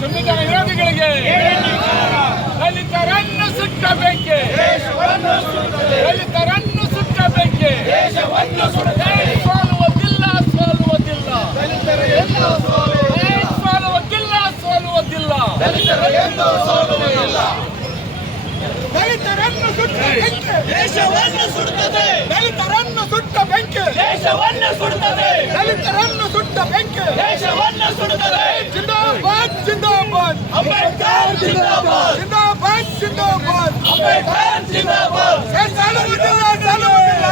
ಸಂವಿಧಾನ ವಿರೋಧಿಗಳಿಗೆ ದಲಿತರನ್ನು ಸುಟ್ಟ ಬೆಂಕಿ ಸೋಲುವುದಿಲ್ಲ ದಲಿತರನ್ನು ಸುಟ್ಟ ಬೆಂಕಿ ದೇಶವನ್ನು ಸುಡುತ್ತದೆ. ದಲಿತರನ್ನು ಸುಟ್ಟ ಬೆಂಕಿ ದೇಶವನ್ನು ಸುಡುತ್ತದೆ. ದಲಿತರನ್ನು ಸುಟ್ಟ ಬೆಂಕಿ ದೇಶವನ್ನು ಸುಡುತ್ತದೆ. ಜಿಂದಾಬಾದ್ ಜಿಂದಾಬಾದ್ ಅಂಬೇಡ್ಕರ್ ಜಿಂದಾಬಾದ್ ಜಿಂದಾಬಾದ್ ಜಿಂದಾಬಾದ್ ಅಂಬೇಡ್ಕರ್ ಜಿಂದಾಬಾದ್. ಸಾಲುವುದಿಲ್ಲ ಸಾಲುವುದಿಲ್ಲ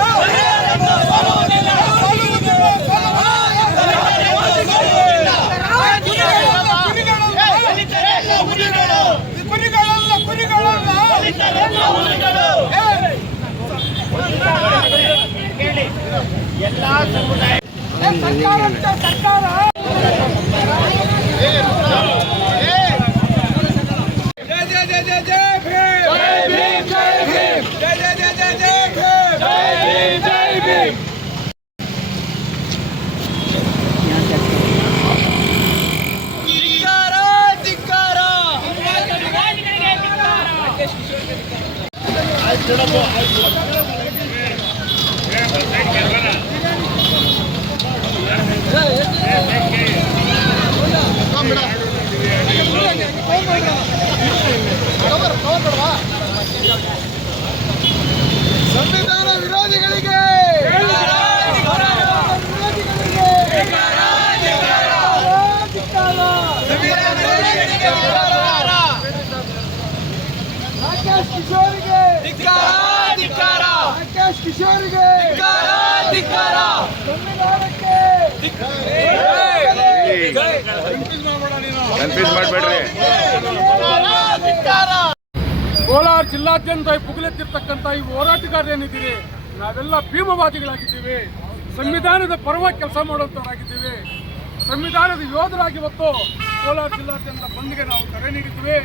ಸಾಲುವುದಿಲ್ಲ ಎಲ್ಲಾ ಸಮುದಾಯ ಸರ್ಕಾರ ಸಂವಿಧಾನ ವಿರೋಧಿಗಳಿಗೆ ರಾಕೇಶ್ ಕಿಶೋರಿಗೆ ರಾಕೇಶ್ ಕಿಶೋರಿಗೆ ಸಂವಿಧಾನಕ್ಕೆ ಕೋಲಾರ ಜಿಲ್ಲಾದ್ಯಂತ ಪುಗಲೆತ್ತಿರ್ತಕ್ಕಂಥ ಈ ಹೋರಾಟಗಾರರೇನಿದ್ದೀರಿ, ನಾವೆಲ್ಲ ಭೀಮವಾದಿಗಳಾಗಿದ್ದೀವಿ. ಸಂವಿಧಾನದ ಪರವಾಗಿ ಕೆಲಸ ಮಾಡುವಂಥವರಾಗಿದ್ದೀವಿ. ಸಂವಿಧಾನದ ಯೋಧರಾಗಿ ಇವತ್ತು ಕೋಲಾರ ಜಿಲ್ಲಾದ್ಯಂತ ಬಂದ್ಗೆ ನಾವು ಕರೆ ನೀಡಿದ್ದೀವಿ.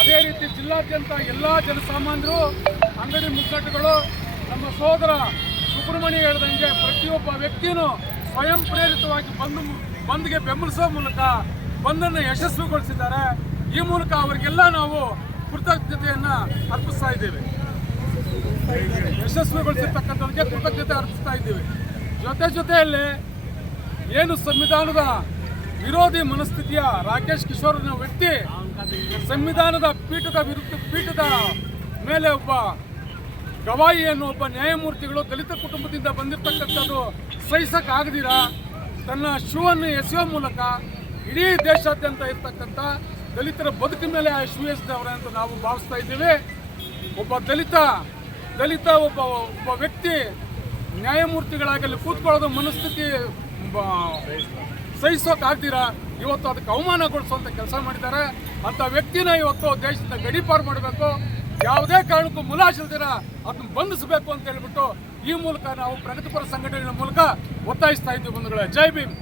ಅದೇ ರೀತಿ ಜಿಲ್ಲಾದ್ಯಂತ ಎಲ್ಲ ಜನಸಾಮಾನ್ಯರು, ಅಂಗಡಿ ಮುಗ್ಗಟ್ಟುಗಳು, ನಮ್ಮ ಸೋದರ ಸುಬ್ರಹ್ಮಣ್ಯ ಹೇಳಿದಂಗೆ ಪ್ರತಿಯೊಬ್ಬ ವ್ಯಕ್ತಿಯೂ ಸ್ವಯಂ ಪ್ರೇರಿತವಾಗಿ ಬಂದ್ಗೆ ಬೆಂಬಲಿಸುವ ಮೂಲಕ ಬಂದನ್ನು ಯಶಸ್ವಿಗೊಳಿಸಿದ್ದಾರೆ. ಈ ಮೂಲಕ ಅವರಿಗೆಲ್ಲ ನಾವು ಕೃತಜ್ಞತೆಯನ್ನು ಅರ್ಪಿಸ್ತಾ ಇದ್ದೇವೆ. ಯಶಸ್ವಿಗೊಳಿಸಿರ್ತಕ್ಕಂಥವ್ರಿಗೆ ಕೃತಜ್ಞತೆ ಅರ್ಪಿಸ್ತಾ ಇದ್ದೀವಿ. ಜೊತೆಯಲ್ಲಿ ಏನು ಸಂವಿಧಾನದ ವಿರೋಧಿ ಮನಸ್ಥಿತಿಯ ರಾಕೇಶ್ ಕಿಶೋರ್ ಅನ್ನೋ ವ್ಯಕ್ತಿ ಸಂವಿಧಾನದ ಪೀಠದ ಮೇಲೆ ಒಬ್ಬ ಗವಾಯಿಯನ್ನು ಒಬ್ಬ ನ್ಯಾಯಮೂರ್ತಿಗಳು ದಲಿತ ಕುಟುಂಬದಿಂದ ಬಂದಿರತಕ್ಕಂಥದ್ದು ಸಹಿಸಕ್ಕಾಗದಿರ ತನ್ನ ಶೂವನ್ನು ಎಸೆಯುವ ಮೂಲಕ ಇಡೀ ದೇಶಾದ್ಯಂತ ಇರ್ತಕ್ಕಂಥ ದಲಿತರ ಬದುಕಿನ ಮೇಲೆ ಆ ಶೂ ಎಸೆದವರ ಅಂತ ನಾವು ಭಾವಿಸ್ತಾ ಇದ್ದೀವಿ. ಒಬ್ಬ ದಲಿತ ಒಬ್ಬ ವ್ಯಕ್ತಿ ನ್ಯಾಯಮೂರ್ತಿಗಳಾಗಲಿ ಕೂತ್ಕೊಳ್ಳೋದು ಮನಸ್ಥಿತಿ ಸಹಿಸೋಕ್ಕಾಗ್ದಿರ ಇವತ್ತು ಅದಕ್ಕೆ ಅವಮಾನಗೊಳಿಸುವಂಥ ಕೆಲಸ ಮಾಡಿದ್ದಾರೆ. ಅಂಥ ವ್ಯಕ್ತಿನ ಇವತ್ತು ದೇಶದಿಂದ ಗಡೀಪಾರು ಮಾಡಬೇಕು, ಯಾವುದೇ ಕಾರಣಕ್ಕೂ ಮುಲಾಜಿಲ್ದಿರ ಅದನ್ನು ಬಂಧಿಸಬೇಕು ಅಂತ ಹೇಳ್ಬಿಟ್ಟು ಈ ಮೂಲಕ ನಾವು ಪ್ರಗತಿಪರ ಸಂಘಟನೆಗಳ ಮೂಲಕ ಒತ್ತಾಯಿಸ್ತಾ ಇದ್ದೀವಿ ಬಂಧುಗಳೇ. ಜೈ ಭೀಮ್.